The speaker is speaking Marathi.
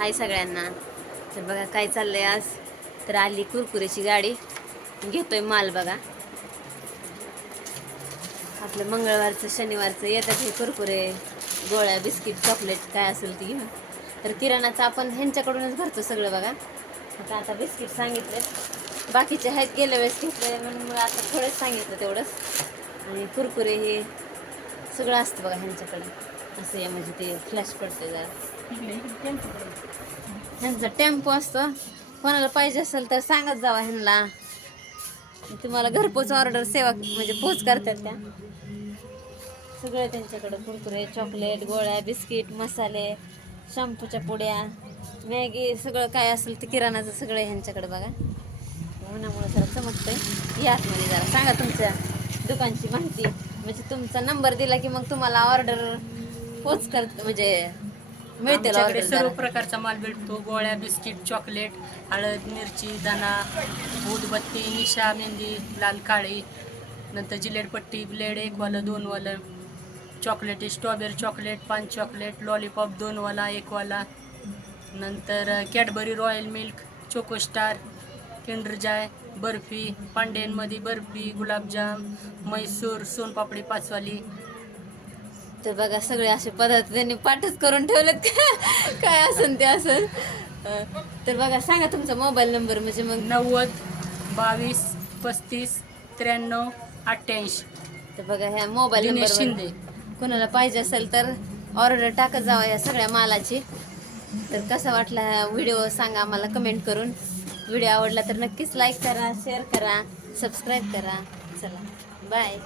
हाय सगळ्यांना. तर बघा काय चाललंय आज? तर आली कुरकुरेची गाडी. घेतोय माल बघा. आपलं मंगळवारचं शनिवारचं येतात हे कुरकुरे. गोळ्या बिस्किट चॉकलेट काय असेल ते घेऊन. तर किराणाचं आपण ह्यांच्याकडूनच भरतो सगळं बघा. आता आता बिस्किट सांगितले बाकीचे आहेत गेल्या वेळेस घेतले म्हणून मग आता थोडंच सांगितलं तेवढंच. आणि कुरकुरे हे सगळं असतं बघा ह्यांच्याकडे. असं या म्हणजे ते फ्लॅश पडते जरा. ह्यांचा टेम्पो असतो. कोणाला पाहिजे असेल तर सांगत जावा ह्यांना. तुम्हाला घरपोच ऑर्डर सेवा म्हणजे पोच करतात त्या. सगळे त्यांच्याकडे कुरकुरे चॉकलेट गोळ्या बिस्किट मसाले शॅम्पूच्या पुड्या मॅगी सगळं काय असेल ते किराणाचं सगळं आहे ह्यांच्याकडे बघा. उन्हामुळे जरा चमकतंय. या आतमध्ये जरा सांगा तुमच्या दुकानची माहिती. म्हणजे तुमचा नंबर दिला की मग तुम्हाला ऑर्डर पोच करत म्हणजे मिळते आमच्याकडे सर्व प्रकारचा माल भेटतो. गोळ्या बिस्किट चॉकलेट हळद मिरची दाणा उदबत्ती निशा मेहंदी लाल काळी नंतर जिलेट पट्टी ब्लेड एक वालं दोन वालं चॉकलेट स्ट्रॉबेरी चॉकलेट पान चॉकलेट लॉलीपॉप दोन वाला एक वाला. नंतर Cadbury royal milk choco star Kinder Joy barfi पांड्यांमध्ये बर्फी गुलाबजाम मैसूर सोनपापडी पाचवाली तर बघा सगळे असे पदार्थ त्यांनी पाठच करून ठेवलेत. काय असन ते असन? अं, तर बघा सांगा तुमचा मोबाईल नंबर म्हणजे मग. नव्वद बावीस पस्तीस त्र्याण्णव अठ्ठ्याऐंशी. तर बघा ह्या मोबाईल नंबर शिंदे. कोणाला पाहिजे असेल तर ऑर्डर टाकत जावा या सगळ्या मालाची. तर कसा वाटला हा व्हिडिओ सांगा आम्हाला कमेंट करून. व्हिडिओ आवडला तर नक्कीच लाईक करा शेअर करा सबस्क्राईब करा. चला बाय